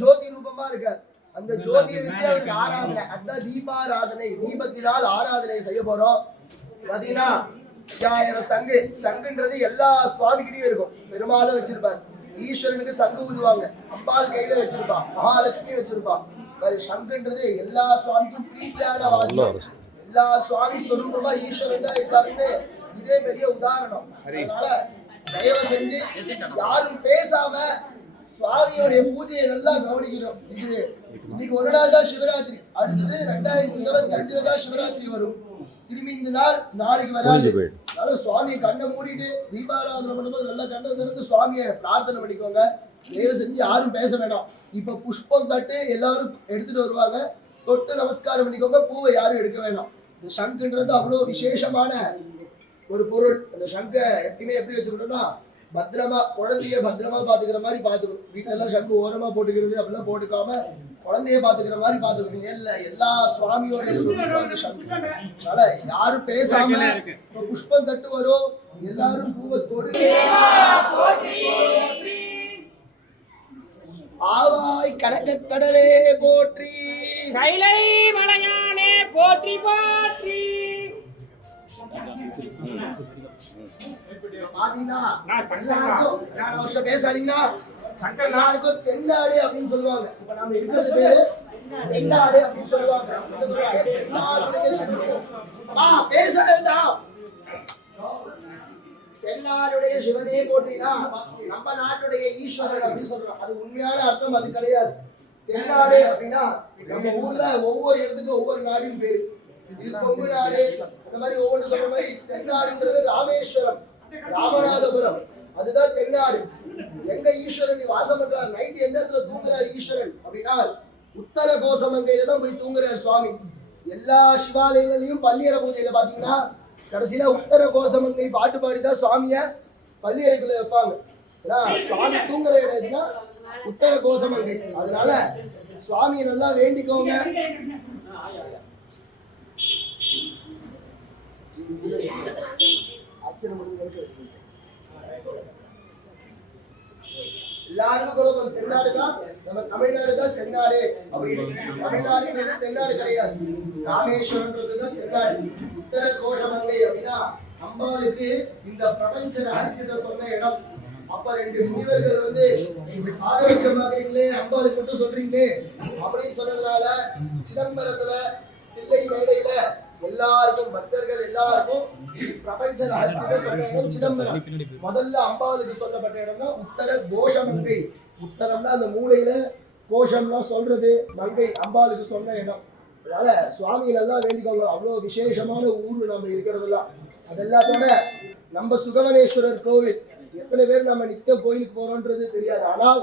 ஜோதி ரூபமா இருக்கார். அந்த ஜோதியை வச்சு அவருக்கு ஆராதனை, அதான் தீபாராதனை. தீபத்தினால் ஆராதனை செய்ய போறோம். பாத்தீங்கன்னா சங்கு, சங்குன்றது எல்லா சுவாமிகிட்டையும் இருக்கும். பெருமாளும் வச்சிருப்பார், ஈஸ்வரனுக்கு சங்கு ஊதுவாங்க, அம்பாள் கையில வச்சிருப்பா, மகாலட்சுமி வச்சிருப்பா. சங்குன்றது எல்லா சுவாமிக்கும் பிரீத்தியான வாக்கியம். எல்லா சுவாமி ஸ்வரூபமா ஈஸ்வரன் தான் இருக்காருன்னு இதே பெரிய உதாரணம். அதனால தயவு செஞ்சு யாரும் பேசாம சுவாமியோடைய பூஜையை நல்லா கவனிக்கணும். இது இன்னைக்கு ஒரு நாள் தான் சிவராத்திரி, அடுத்தது 2025 தான் சிவராத்திரி வரும். திரும்பி இந்த நாள் நாளைக்கு வராது. அதனால சுவாமியை கண்ணை மூடிட்டு தீபாராதனை பண்ணும்போது நல்லா கண்ணை திறந்து சுவாமியை பிரார்த்தனை பண்ணிக்கோங்க. தயவு செஞ்சு யாரும் பேச வேண்டாம். இப்ப புஷ்பம் தட்டு எல்லாரும் எடுத்துட்டு வருவாங்க, தொட்டு நமஸ்காரம் பண்ணிக்கோங்க. பூவை யாரும் எடுக்க வேண்டாம். இந்த சங்குன்றது அவ்வளவு விசேஷமான ஒரு பொருள். அந்த சங்கை எப்பயுமே எப்படி வச்சுக்கணும்னா பத்திரமா, குழந்தைய பத்திரமா பாத்துக்கிற மாதிரி பாத்துக்கணும். வீட்டுல எல்லாம் சங்கு ஓரமா போட்டுக்கிறது அப்படிலாம் போட்டுக்காம குழந்தைய பாத்துக்கிற மாதிரி பாத்துக்கணும். எல்லா சுவாமியோட அந்த சங்கு. அதனால யாரும் பேசாம புஷ்பம் தட்டு வரும், எல்லாரும் பூவை தொடு. ஆவாய் கனக கடலே போற்றி, கைலை மலையானே போற்றி போற்றி. பேசாதீங்கன்னா தென்னாடு அப்படின்னு சொல்லுவாங்க. இப்ப நம்ம இருக்கிறது பேரு தென்னாடு அப்படின்னு சொல்லுவாங்க. பேச வேண்டாம். தென்னாடுடைய சிவனே போற்றினா நம்ம நாட்டுடைய ஈஸ்வரன் அப்படின்னு சொல்றோம். அது உண்மையான அர்த்தம் அது கிடையாது. தென்னாடு அப்படின்னா நம்ம ஊர்ல ஒவ்வொரு இடத்துக்கும் ஒவ்வொரு நாடும் பேரு. இது கொங்கு நாடு, இந்த மாதிரி ஒவ்வொன்று சொல்ற மாதிரி தென்னாடுன்றது ராமேஸ்வரம், ராமநாதபுரம், அதுதான் தென்னாடு. எங்க ஈஸ்வரன் வாசம் பண்றார், நைட்டு எந்த இடத்துல தூங்குறார் ஈஸ்வரன் அப்படின்னா உத்தர கோசமங்கையில தான் போய் தூங்குறார் சுவாமி. எல்லா சிவாலயங்களையும் பள்ளியறை பூஜையில பாத்தீங்கன்னா கடைசியில உத்தர கோசமங்கை பாட்டு பாடிதான் சுவாமிய பள்ளியறைக்குள்ள வைப்பாங்க. ஏன்னா சுவாமி தூங்குற இடம் எதுனா உத்தர கோசமங்கை. அதனால சுவாமியை நல்லா வேண்டிக்கோங்க. எல்லாருக்கும் குழப்பம். தென்னாடு தான் நம்ம தமிழ்நாடு தான் தென்னாடு அப்படின்னு. தமிழ்நாடுன்றது தென்னாடு கிடையாது, ராமேஸ்வரன்றது தான் தென்னாடு. உத்தர கோஷமங்கை அப்படின்னா அம்பாளுக்கு இந்த பிரபஞ்ச ரகசியத்தை சொன்ன இடம். அப்ப 2 முனிவர்கள் வந்து ஆரோக்கியமாகங்களே அம்பாளுக்கு மட்டும் சொல்றீங்களே அப்படின்னு சொன்னதுனால சிதம்பரத்துல தில்லை மேடையில எல்லாருக்கும் பக்தர்கள் எல்லாருக்கும் பிரபஞ்ச ரகசியத்தை சொன்ன இடம் சிதம்பரம். முதல்ல அம்பாளுக்கு சொல்லப்பட்ட இடம் தான் உத்தர கோஷமங்கை. உத்தரம்னா அந்த மூலையில, கோஷம்னா சொல்றது, மங்கை அம்பாளுக்கு சொன்ன இடம். அதனால சுவாமிகள் எல்லாம் வேண்டிக்கோங்க. அவ்வளவு விசேஷமான ஊர் நம்ம இருக்கிறதெல்லாம். அதெல்லாத்தோட நம்ம சுகவனேஸ்வரர் கோவில் எத்தனை பேர் நம்ம நித்திய கோயிலுக்கு போறோம்ன்றது தெரியாது. ஆனால்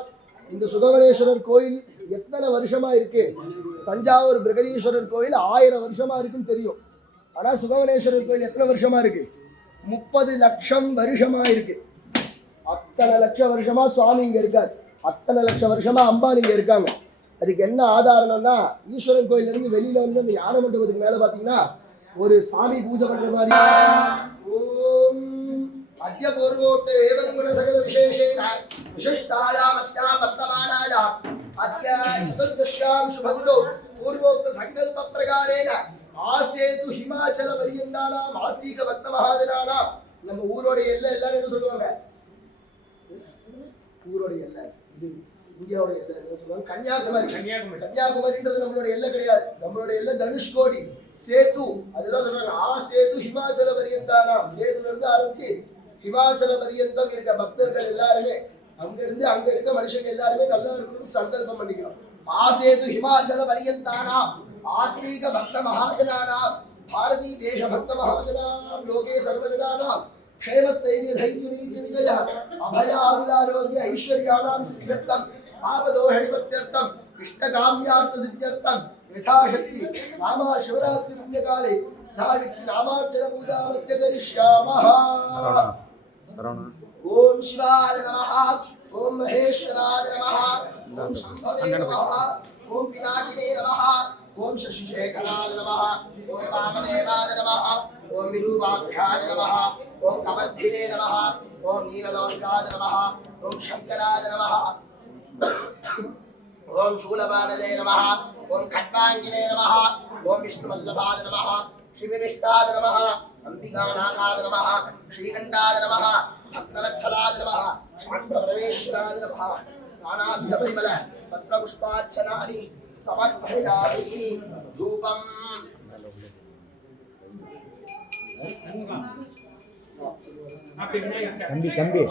இந்த சுகவனேஸ்வரர் கோயில் எத்தனை வருஷமா இருக்கு? தஞ்சாவூர் பிரகதீஸ்வரர் கோயில் 1000 வருஷமா இருக்குன்னு தெரியும். ஆனா சுகவனேஸ்வரர் கோயில் எத்தனை வருஷமா இருக்கு? 30 லட்சம் வருஷமா இருக்கு. அத்தனை லட்சம் வருஷமா சுவாமி இங்க இருக்காரு, அத்தனை லட்சம் வருஷமா அம்பாள் இங்க இருக்காங்க. அதுக்கு என்ன ஆதாரம்னா ஈஸ்வரன் கோயில இருந்து வெளியில வந்து அந்த யானை மண்டபத்துக்கு மேல பாத்தீங்கன்னா ஒரு சாமி பூஜை பண்ற மாதிரி ஓம் அத்ய பூர்வோக்த ஏவம் குண சகல விசேஷேன விசிஷ்டாயாமஸ்யாம் வர்த்தமானாயாம் அத்ய சதுர்தஷ்யாம் சுபகுணோ பூர்வோக்த சங்கல்ப பிரகாரேன ஆசேது ஹிமாச்சல பரியந்தானாம் ஆஸ்திக பக்த மகாஜனானாம். நம்ம ஊரோட எல்லை எல்லாரும் என்ன சொல்லுவாங்க? ஊரோட எல்லை இது இந்தியாவோட எல்லை சொல்லுவாங்க கன்னியாகுமரி. கன்னியாகுமரின்றது நம்மளோட எல்லை கிடையாது. நம்மளோட எல்லை தனுஷ்கோடி சேது. அதுதான் சொல்றாங்க ஆசேது ஹிமாச்சல பரியந்தானாம். சேதுல இருந்து ஆரம்பிச்சு ஹிமாச்சல பரியந்தம் இருக்க பக்தர்கள் எல்லாருமே அங்க இருந்து அங்க இருக்க மனுஷங்க எல்லாருமே நல்லா இருக்கணும்னு சங்கல்பம் பண்ணிக்கிறோம். ஆசேது ஹிமாச்சல பரியந்தானாம் ஆஸ்திக பக்த மகாஜனானாம் பாரதி தேச பக்த மகாஜனானாம் லோகே சர்வஜனானாம் க்ஷேமஸ்தைரிய தைரிய விஜய அபயாவிலாரோக்ய ஐஸ்வர்யானாம் சித்தியர்த்தம் ஆபதோஹணிபத்யர்த்தம் இஷ்டகாம்யார்த்த சித்தியர்த்தம் யதாசக்தி நாமா சிவராத்திரி புண்ணியகாலே தாடிக்கு நாமாச்சர பூஜா மத்திய கரிஷ்யாமஹ. ஓம் சிவாய நமஹ, ஓம் மகேஸ்வராய நமஹ, ஓம் சம்பவே நமஹ, ஓம் பினாகினே நமஹ, ஓம் சசிசேகராய நமஹ, ஓம் வாமதேவாய நமஹ, ஓம் விரூபாக்ஷாய நமஹ, ஓம் கமர்தினே நமஹ, ஓம் நீலலோகிதாய நமஹ, ஓம் சங்கராய நமஹ, ओम शूलपाणदे नमः ओम खट्वांजने नमः ओम विष्णुवल्लभाय नमः श्रीविष्टाय नमः अंबिकानाथाय नमः श्रीकंठाय नमः भक्तवत्सलाय नमः शांतप्रवेश्वराय नमः नानाविधपरिमल पत्रपुष्पार्चनानि समर्पयामि धूपम् தம்பி தம்பி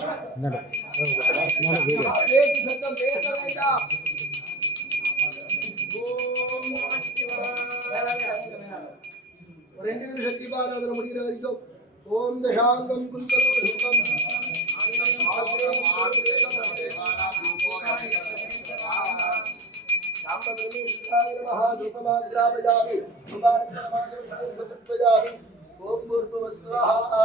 ரெண்டு நிமிஷம் தீபாராதனை முடிகிற வரைக்கும் ஓம் தசாங்கம் குந்தலோ தூபம் धूपमाग्रापयामि समर्पयामि ओम भूर्भुवस्वाहा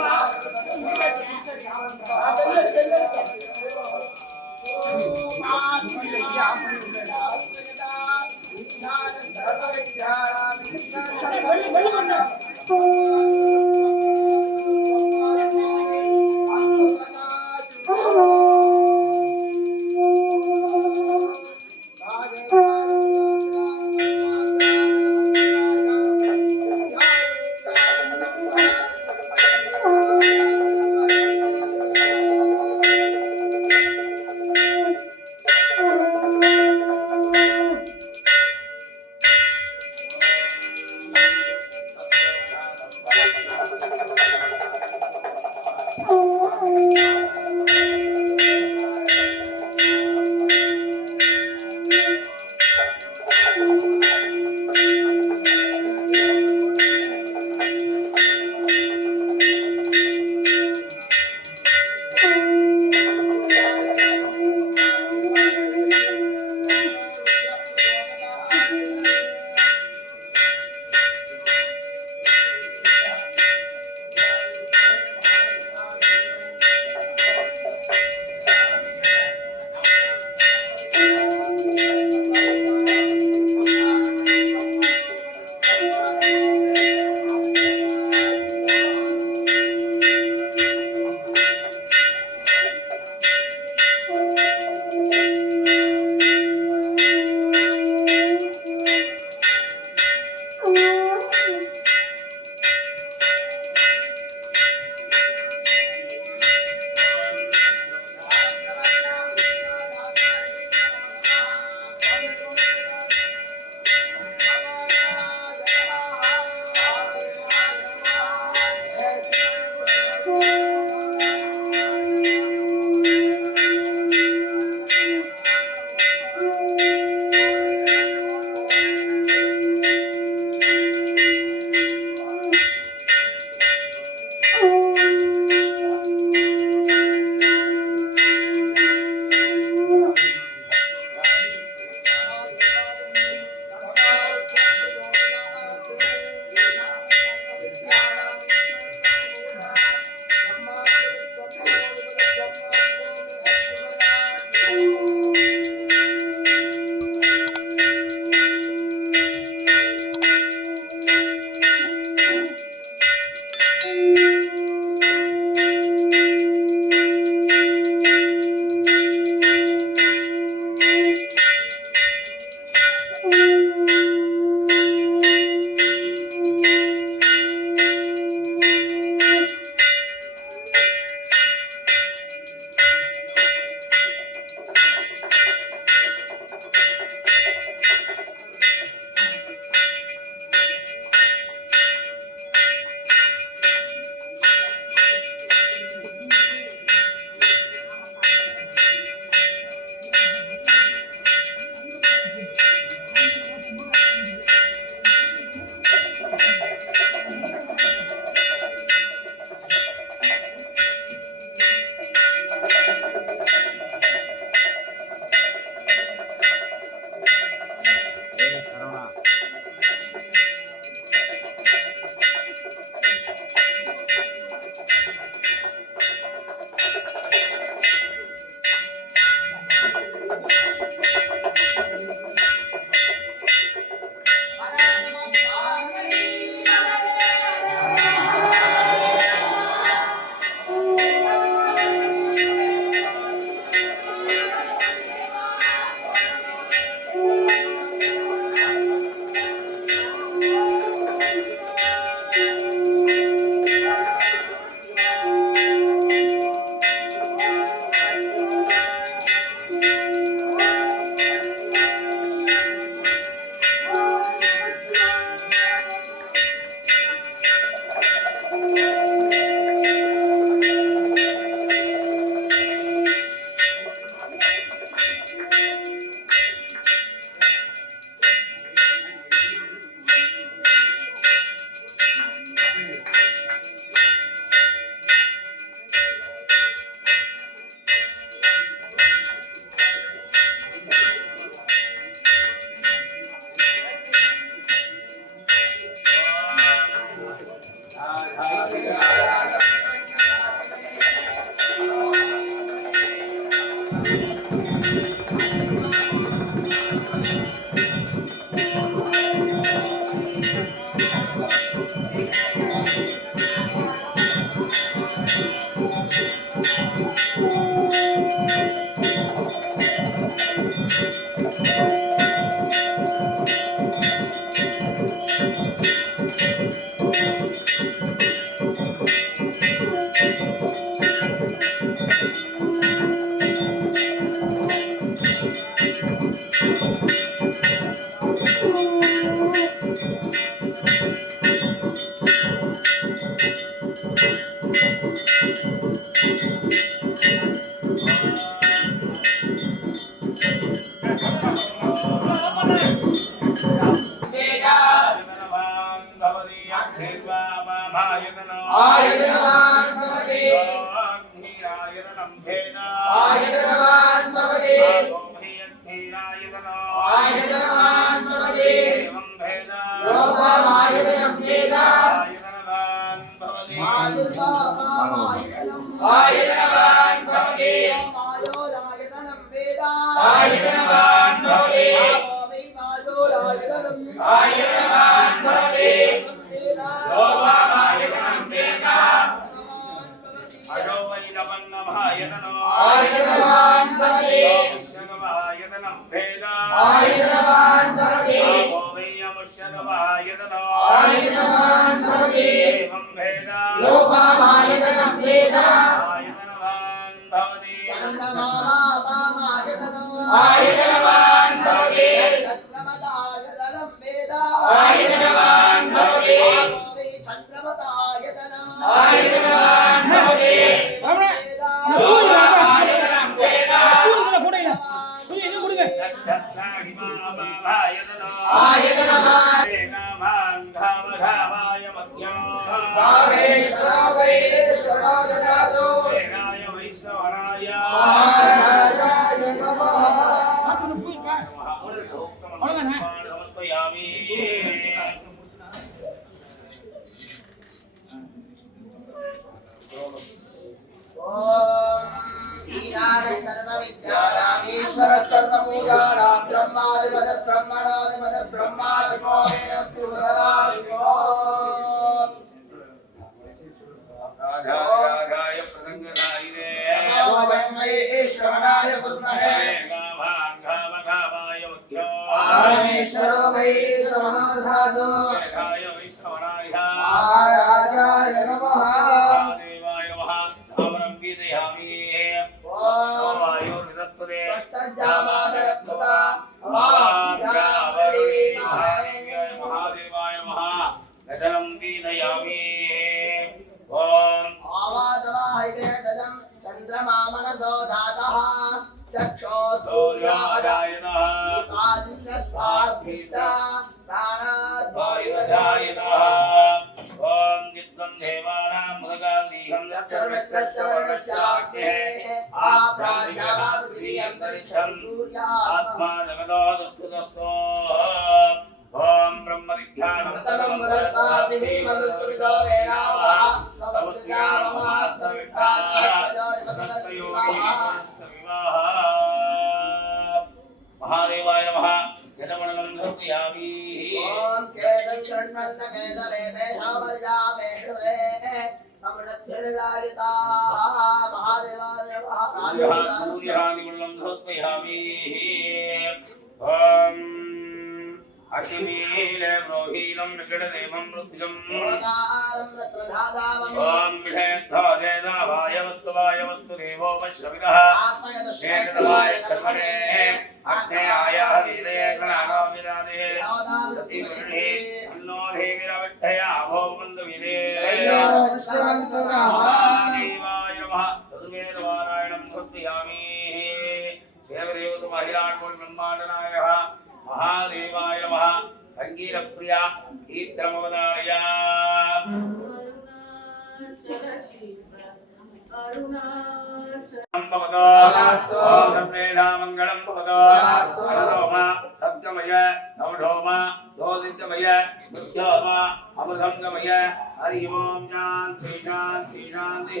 हरि ओम शांति शांति शांति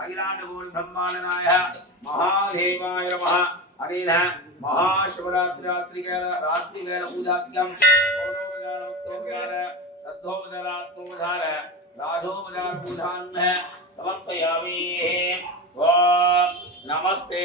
अखिलांडकोटि ब्रह्मांडनाय महादेवाय नमः अनिल महाशिवरात्रि रात्रि वेल पूजाख्यम सद्धोपचारात्मोपचार राधोपचार पूजान समर्पयामि ओम नमस्ते